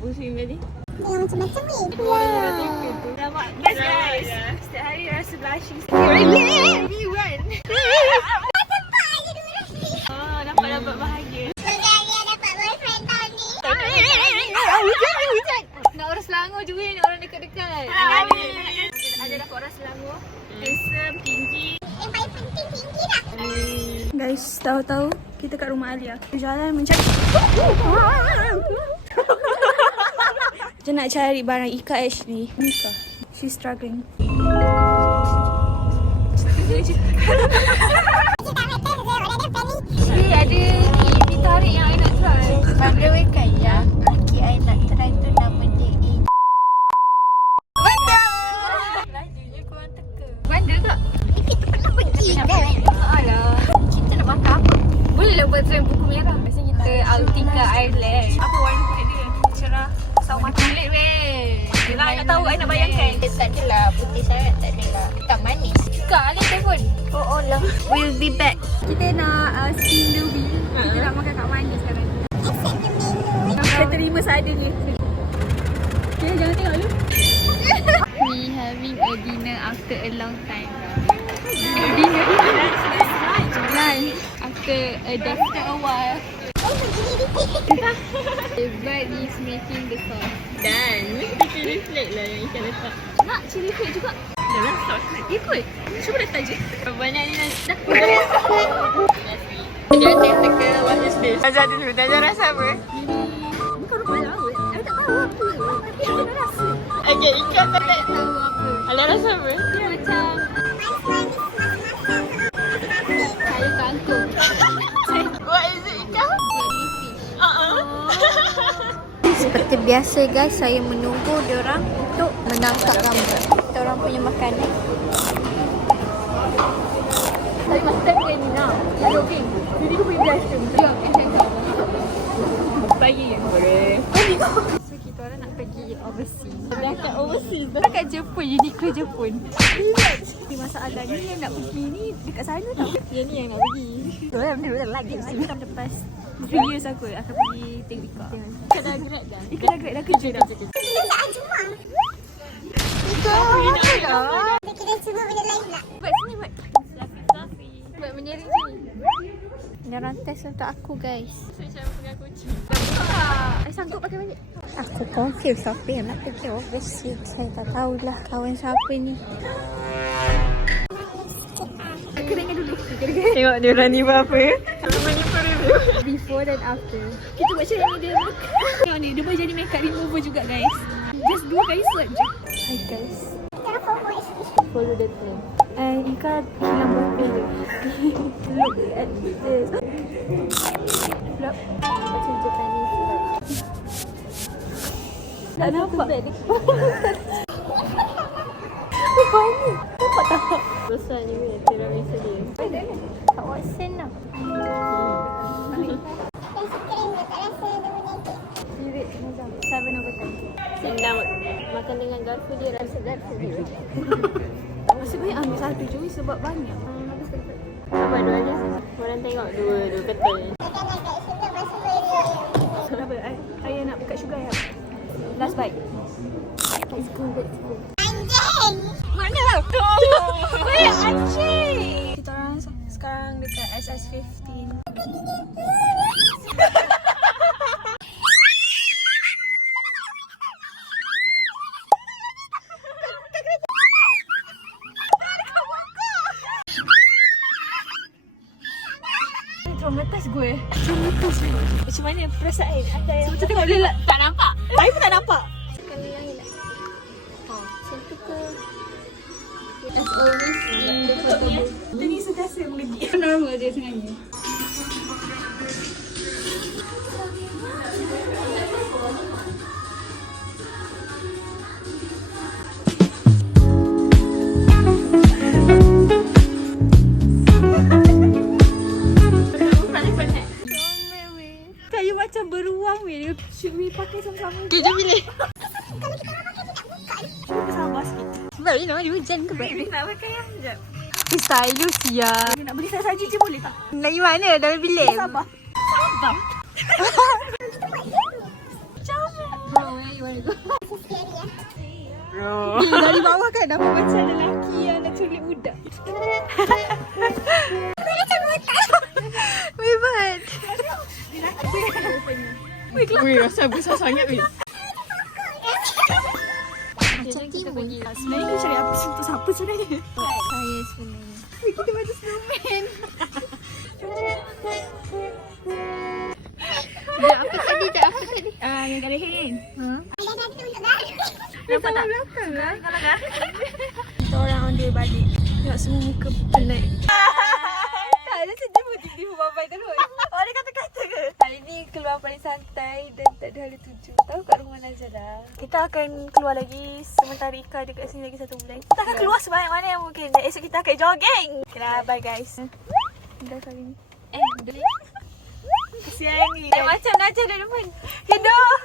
pusing tadi. Yang macam-macam ni. Nampak best guys. Setiap hari rasa blushing. Everyone. Oh, dapat bahagia. Dia dapat boyfriend tahun ni. Nak orang Selangor juga, nak orang dekat-dekat. Ada dapat orang Selangor. Handsome, tinggi. Yang paling penting tinggi lah. Guys, tahu-tahu kita kat rumah Alia. Jalan mencari. Dia nak cari barang Ika Ashley. Ika. She's struggling. Ada ni tarik yang I nak try. By the way Kaya, kaki I nak try tu nama dia A. Lajunya korang teka. Bandel tak? Kita perlu pergi dah. Alah. Kita nak makan apa? Boleh lah buat trend buku merah. Biasanya kita outing ke Ireland. Apa warna kulit dia? Cerah. Sawo matang kulit weh. Yelah, I nak tahu, I nak bayangkan. Dia tak adalah putih sangat, tak adalah. Tak manis. Ika, Alia telefon. Oh lah. We'll be back. Kita nak spin the wheel. Kita nak makan kat mana sekarang? Kita terima seadanya. Okay, jangan tengok dulu. We having a dinner after a long time. Dinner. Lunch after a while. The bird is making the sauce. Dan chili flake lah yang ikan letak. Nak chili flake juga? Dalam sos. Ikut. Cuba letak je. Banyak ni dah. Dia teka what is this? Ajar dulu. Ajar rasa apa? Bukan rumah laut. I tak tahu apa. Tapi ada rasa. Okay, ikan tak Tak tahu apa. Alah rasa apa? Dia macam sayur kangkung. What is it, ikan? Seperti biasa guys, saya menunggu diorang untuk menangkap gambar. Kita orang punya makanan. Tapi masa time kan ni nak jogging. Jadi kau pergi blush tu. Jom, Pagi je. Boleh. so kita orang nak pergi overseas. Dah kat overseas dah. Dekat Jepun, Uniqlo Jepun. Di masalah ni yang nak pergi ni dekat sana tau. Yang ni yang nak pergi. Diorang lagi sini tahun lepas 3 years aku akan pergi tengok Ika. Kau dah grad dah? Ika dah grad, dah kerja dah. Kita tak ajumah. Kita cuba benda lain pula. Buat sini buat. Buat menyaring sini. Diorang test untuk aku guys. Macam pegang kucing. I sanggup pakai balik. Aku confuse siapa yang nak pergi overseas. Saya tak tahulah kawan siapa ni. Keringkan dulu. Tengok dia orang ni buat apa. Menipu review. Before dan after. Kita buat macam ni dia. Tengok ni, dia boleh jadi makeup remover juga guys. Just 2 kali swat je. Hi guys. Kita follow SB. Follow the trend. Ika hilang berapa je. Look at this. Vlog. Macam Japanese vlog. Tak nampak. Rupanya. Nampak tak? Besar ni weh, tiramisu dia. Tak waksen lah. Nasi kering dia tak rasa dia menyakit. Sirit macam 7/10. Senang makan dengan garpu dia rasa garpu dia. Sebenarnya ambil satu je sebab banyak. Apa dua je? Orang tengok dua ketul. Makan agak sini masuk beri. Kenapa? Ayah nak buka sugar ya? Last bite. Let's go, let's go. Anjing. Mana lah? Weh, anjing! Kita orang sekarang dekat SS15. Traumatis gue. Macam mana perasaan? Ada yang macam tengok dia tak nampak. Saya pun tak nampak. Kalau yang ni nak. Macam tu ke? As always in the photo booth. Dia ni sentiasa melejit. Normal je sebenarnya. Kayu macam beruang weh. Should we pakai sama-sama? Okay, jom pilih. Kita sabar sikit. Sebab ni nak hujan ke buat? Nak pakai lah sekejap. Stylus ya. Nak beli saja je boleh tak? Nak pergi mana dalam bilik? Sabar. Sabar. Oh my god. Scary ya. Dari bawah kan nampak macam ada lelaki yang nak culik budak. Hebat. Weh, asal besar sangat weh. Macam timun. Sebenarnya kita cari apa sentuh siapa sebenarnya? Saya sebenarnya. Weh, kita macam snowman. Apa tadi? Yang ada hand. Ada satu untuk dah. Nampak tak? Kita orang on the way balik. Tengok semua muka penat. Tak ada sejuk pun tiba-tiba babai terus. Oh, dia kata-kata ke? Hari ni keluar paling santai dan tak ada hal tuju. Tahu kat rumah Nazara. Kita akan keluar lagi sementara Ika dekat sini lagi 1 bulan. Kita akan keluar sebanyak mana yang mungkin. Dan esok kita akan jogging. Okay lah, bye guys. Dah kali ni. Dulu. Kesian ni. Macam Najah dah depan. Hidup.